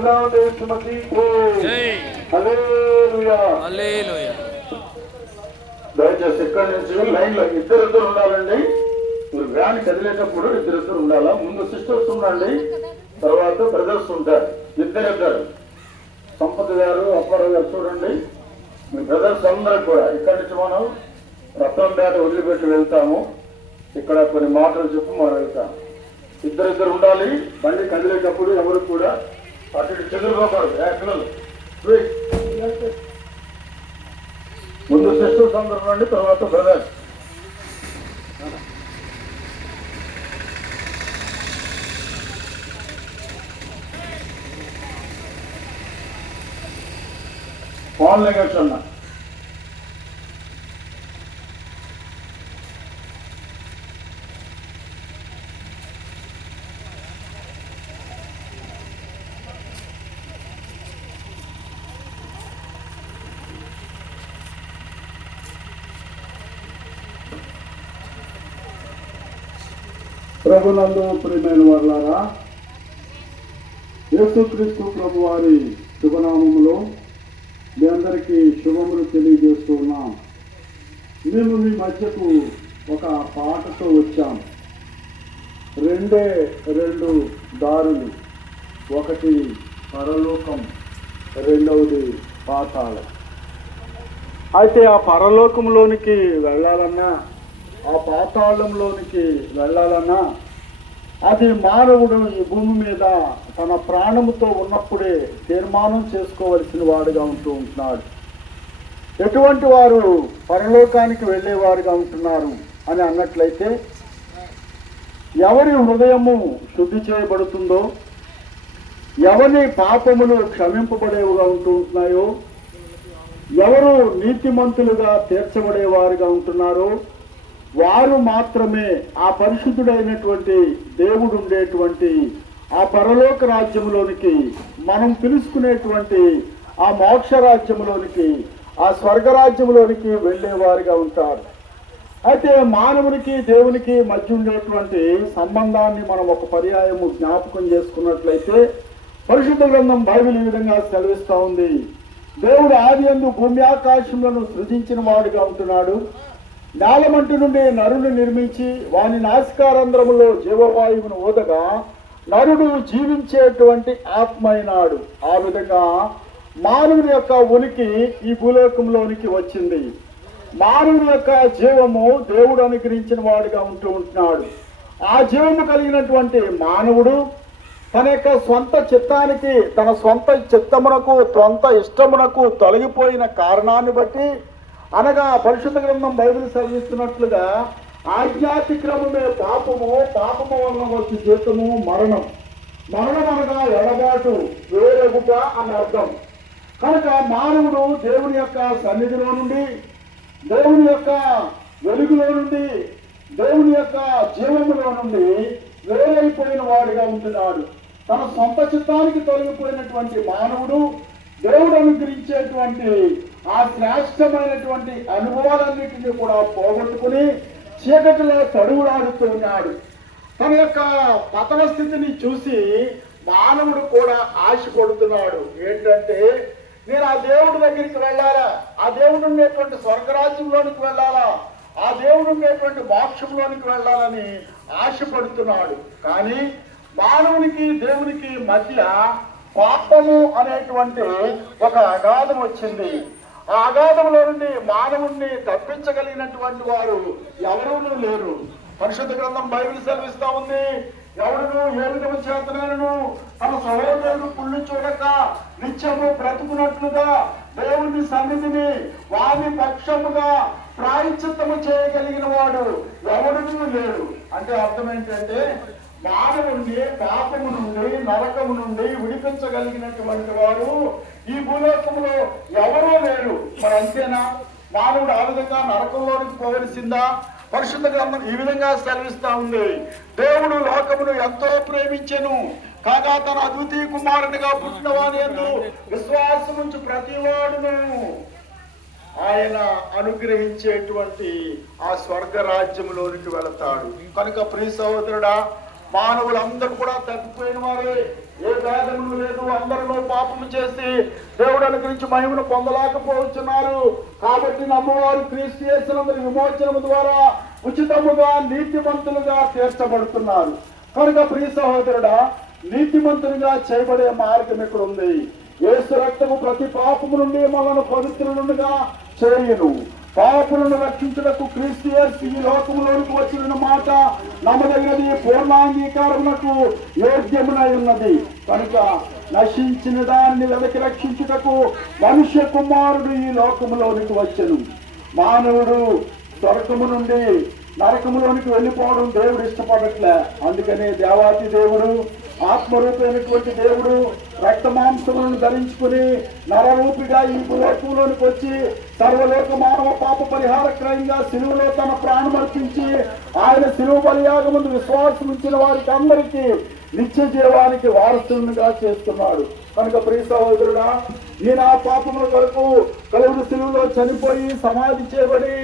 యేసునామేసు మసీహు హల్లెలూయా హల్లెలూయా దయచేసి ఇక్కడి నుంచి లైన్లో ఇద్దరిద్దరు ఉండాలండి. మీరు వ్యాన్ కదిలేటప్పుడు ఇద్దరిద్దరు ఉండాలా? ముందు సిస్టర్స్ ఉండండి. తర్వాత బ్రదర్స్ ఉంటారు. ఇద్దరిద్దరు. సంపత్ గారు అప్పారావు గారు చూడండి. మీ బ్రదర్స్ అందరూ కూడా ఇక్కడి నుంచి మనం రత్నం పేట వదిలిపెట్టి వెళ్తాము. ఇక్కడ కొన్ని మాటలు చెప్పి మనం వెళ్తాం. ఇద్దరిద్దరు ఉండాలి. బండి కదిలేటప్పుడు ఎవరు కూడా అటు ఇటు పిల్లలు? ముందు సిస్టర్స్ సందర్భం అండి తర్వాత బ్రదర్స్ ఫోన్ లేకొచ్చున్నా ప్రభునందు ప్రియమైన వాళ్ళారా యేసుక్రీస్తు ప్రభు వారి శుభనామంలో మీ అందరికీ శుభములు తెలియజేస్తూ ఉన్నాం. మేము మీ మధ్యకు ఒక పాటతో వచ్చాం. రెండే రెండు దారులు ఒకటి పరలోకం రెండవది పాతాళం. అయితే ఆ పరలోకంలోనికి వెళ్ళాలన్నా ఆ పాతాళంలోనికి వెళ్ళాలన్నా అది మానవుడు ఈ భూమి మీద తన ప్రాణముతో ఉన్నప్పుడే తీర్మానం చేసుకోవలసిన వాడుగా ఉంటూ ఉంటున్నాడు. ఎటువంటి వారు పరలోకానికి వెళ్ళేవారుగా ఉంటున్నారు అని అన్నట్లయితే ఎవరి హృదయము శుద్ధి చేయబడుతుందో ఎవరి పాపములు క్షమింపబడేవిగా ఉంటూ ఉంటున్నాయో ఎవరు నీతిమంతులుగా తీర్చబడేవారుగా ఉంటున్నారో వారు మాత్రమే ఆ పరిశుద్ధుడైనటువంటి దేవుడు ఉండేటువంటి ఆ పరలోక రాజ్యంలోనికి మనం పిలుచుకునేటువంటి ఆ మోక్ష రాజ్యంలోనికి ఆ స్వర్గరాజ్యంలోనికి వెళ్ళేవారుగా ఉంటారు. అయితే మానవునికి దేవునికి మధ్య ఉండేటువంటి సంబంధాన్ని మనం ఒక పర్యాయము జ్ఞాపకం చేసుకున్నట్లయితే పరిశుద్ధ గ్రంథం బైబిల్ ఈ విధంగా సెలవిస్తూ ఉంది. దేవుడు ఆది అందు భూమి ఆకాశములను సృజించిన వాడుగా ఉంటున్నాడు. నేలమంటి నుండి నరుని నిర్మించి వాని నాసికారంధ్రములో జీవవాయువును ఊదగా నరుడు జీవించేటువంటి ఆత్మ అయినాడు ఆ విధంగా మానవుని యొక్క ఉనికి ఈ భూలోకంలోనికి వచ్చింది. మానవుని యొక్క జీవము దేవుడు అనుగ్రహించిన వాడుగా ఉంటూ ఉంటున్నాడు. ఆ జీవము కలిగినటువంటి మానవుడు తన యొక్క స్వంత చిత్తానికి తన స్వంత చిత్తమునకు స్వంత ఇష్టమునకు తొలగిపోయిన కారణాన్ని బట్టి అనగా పరిశుద్ధ గ్రంథం బైబిల్ చదివిస్తున్నట్లుగా ఆధ్యాత్మిక్రమమే పాపము పాపము వలన వచ్చి జీతము మరణం. మరణం అనగా ఎడబాటు వేరగుట అని అర్థం. కనుక మానవుడు దేవుని యొక్క సన్నిధిలో నుండి దేవుని యొక్క వెలుగులో నుండి దేవుని యొక్క జీవములో నుండి వేరైపోయిన వాడిగా ఉంటున్నాడు. తన సొంత చిత్తానికి తొలగిపోయినటువంటి మానవుడు దేవుడు అనుగ్రహించేటువంటి ఆ శ్రేష్టమైనటువంటి అనుభవాలన్నింటినీ కూడా పోగొట్టుకుని చీకటిలో తడువులాడుతూ ఉన్నాడు. తన యొక్క పతన స్థితిని చూసి మానవుడు కూడా ఆశపడుతున్నాడు ఏంటంటే నేను ఆ దేవుడి దగ్గరికి వెళ్ళాలా? ఆ దేవుడు ఉండేటువంటి స్వర్గరాజ్యంలోనికి వెళ్ళాలా? ఆ దేవుడు ఉండేటువంటి మోక్షంలోనికి వెళ్ళాలని ఆశపడుతున్నాడు కానీ మానవునికి దేవునికి మధ్య పాపము అనేటువంటి ఒక అగాధం వచ్చింది. ఆ అగాధంలో నుండి మానవుణ్ణి తప్పించగలిగినటువంటి వారు ఎవరూ లేరు. పరిశుద్ధ గ్రంథం బైబిల్ సెలవిస్తా ఉంది. ఎవడును ఏ విధము చేతనను తన సహోదరుడు పుల్లు చూడక నిత్యము బ్రతుకున్నట్లుగా దేవుని సన్నిధిని వారి పక్షముగా ప్రాయచిత్తము చేయగలిగిన వాడు ఎవడునూ లేడు. అంటే అర్థం ఏంటంటే మానవుణ్ణి పాపము నుండి నరకము నుండి విడిపించగలిగినటువంటి వారు ఈ భూలోకంలో ఎవరూ లేరు. మరి అంతేనా? మానవుడు ఆ విధంగా నరకంలోనికి పోవలసిందా? పరిశుద్ధ గ్రంథం ఈ విధంగా సెలవిస్తా ఉంది. దేవుడు లోకమును ఎంతో ప్రేమించెను. కాగా తన అద్వితీయ కుమారునిగా పుట్టిన వాని ఎందు విశ్వాసం ఉంచి ప్రతివాడును ఆయన అనుగ్రహించేటువంటి ఆ స్వర్గ రాజ్యంలోనికి వెళతాడు. కనుక ప్రియ సహోదరుడా మానవులందరూ కూడా తప్పిపోయిన వారే ఏ భేదములు లేదు అందరిలో పాపము చేసి దేవుడు అనుగ్రహించి మహిమను పొందలేకపోతున్నారు కాబట్టి నమ్మవారు క్రీస్తు యేసునందరి విమోచనము ద్వారా ఉచితముగా నీతిమంతులుగా తీర్చబడుతున్నారు. కనుక ప్రియ సహోదరుడా నీతిమంతులుగా చేయబడే మార్గం ఇక్కడ ఉంది యేసు రక్తము ప్రతి పాపము నుండి మనను పవిత్రులుగా చేయను. పాపులను రక్షించుటకు క్రిస్టియన్స్ ఈ లోకంలోనికి వచ్చిన మాట నమ్మదగినది పూర్ణాంగీకారమునకు యోగ్యమునై ఉన్నది. కనుక నశించిన దాన్ని వెనక్కి రక్షించుటకు మనుష్య కుమారుడు ఈ లోకములోనికి వచ్చను. మానవుడు స్వర్గము నుండి నరకములోనికి వెళ్ళిపోవడం దేవుడు ఇష్టపడట్లే. అందుకనే దేవాతి దేవుడు ఆత్మరూపమైనటువంటి దేవుడు రక్త మాంసములను ధరించుకుని నరరూపిగా ఈ భూలోకంలోనికి వచ్చి సర్వలోక మానవ పాప పరిహార క్రయంగా సిలువలో తన ప్రాణం అర్పించి ఆయన సిలువ బలియాగ ముందు విశ్వాసం ఇచ్చిన వారికి అందరికీ నిత్య జీవానికి వారసులుగా చేస్తున్నాడు. కనుక ప్రియ సహోదరుడా ఈ నా పాపముల కొరకు కలువుడు సిలువులో చనిపోయి సమాధి చేయబడి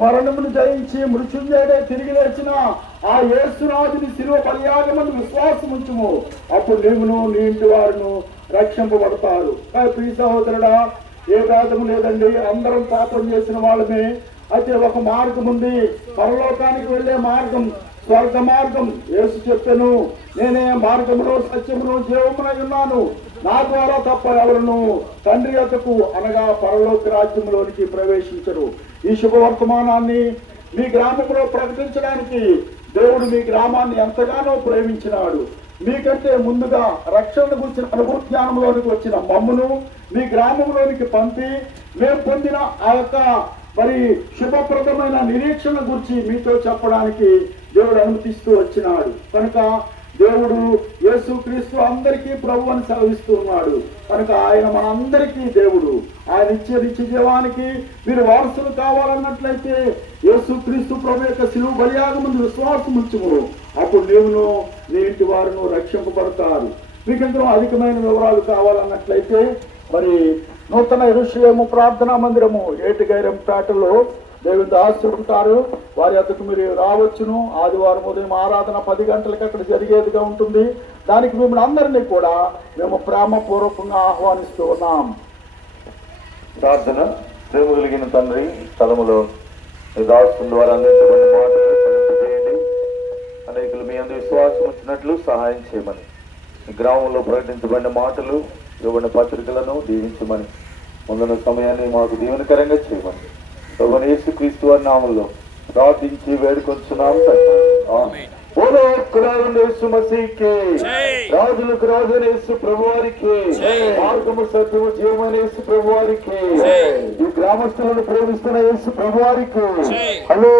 మరణమును జయించి మృత్యుంజయుడే తిరిగి లేచిన ఆ యేసునాథుని శిలువ బలియాగమని విశ్వాసం ఉంచుము అప్పుడు నీవును నీ ఇంటి వారును రక్షింపబడతారు. కానీ ప్రియ సహోదరుడా ఏ భేదము లేదండి. అందరం పాపం చేసిన వాళ్ళమే. అయితే ఒక మార్గం ఉంది. పరలోకానికి వెళ్ళే మార్గం స్వర్గ మార్గం. యేసు చెప్పాను నేనే మార్గములో సత్యమును జీవమునై ఉన్నాను. నా ద్వారా తప్ప ఎవరును తండ్రి యొక్కకు అనగా పరలోక రాజ్యంలోనికి ప్రవేశించరు. ఈ శుభవర్తమానాన్ని మీ గ్రామంలో ప్రకటించడానికి దేవుడు మీ గ్రామాన్ని ఎంతగానో ప్రేమించినాడు. మీకంటే ముందుగా రక్షణ గురించిన అనుభవ జ్ఞానంలోనికి వచ్చిన మమ్మును మీ గ్రామంలోనికి పంపి మేము పొందిన ఆ యొక్క మరి శుభప్రదమైన నిరీక్షణ గురించి మీతో చెప్పడానికి దేవుడు అనుమతిస్తూ వచ్చినాడు. కనుక దేవుడు యేసు క్రీస్తు అందరికీ ప్రభు అని సెలవిస్తున్నాడు. కనుక ఆయన మనందరికీ దేవుడు. ఆయన ఇచ్చే నిత్య జీవానికి మీరు వారసులు కావాలన్నట్లయితే యేసు క్రీస్తు ప్రభు యొక్క శిలువు బలియాగ ముందు విశ్వాసం ఉంచుము. అప్పుడు నీవును నీ ఇంటి వారును రక్షింపబడతారు. మీకు అధికమైన వివరాలు కావాలన్నట్లయితే మరి నూతన ఇరుషులేము ప్రార్థనా మందిరము ఏటిగైరం పేటలో దేవుని దాస్తుంటారు ఉంటారు వారి అద్దకు మీరు రావచ్చును. ఆదివారం ఉదయం ఆరాధన పది గంటలకు అక్కడ జరిగేదిగా ఉంటుంది. దానికి మిమ్మల్ని అందరినీ కూడా మేము ప్రేమపూర్వకంగా ఆహ్వానిస్తూ ఉన్నాం. ప్రార్థన. ప్రేమ కలిగిన తండ్రి స్థలములో మీ ద్వారా అందించబడిన మాటలు ఫలింపజేయండి అనేకులు మీ అందరి విశ్వాసం వచ్చినట్లు సహాయం చేయమని. గ్రామంలో ప్రకటించబడిన మాటలు ఇవ్వబడిన పత్రికలను దీవించమని. ముందున్న సమయాన్ని మాకు దీవెనకరంగా చేయమని. ప్రభువైన యేసుక్రీస్తు వారి నామంలో ప్రార్థించి వేడుకొంచున్నాం తండ్రి. ఆమేన్. బోలో కులాలను యేసు మసీకే రాజులకు రాజున యేసు ప్రభువారికి మార్గము సత్యము జీవమైన యేసు ప్రభువారికి ఈ గ్రామస్తులను ప్రేమిస్తున్న యేసు ప్రభువారికి. హలో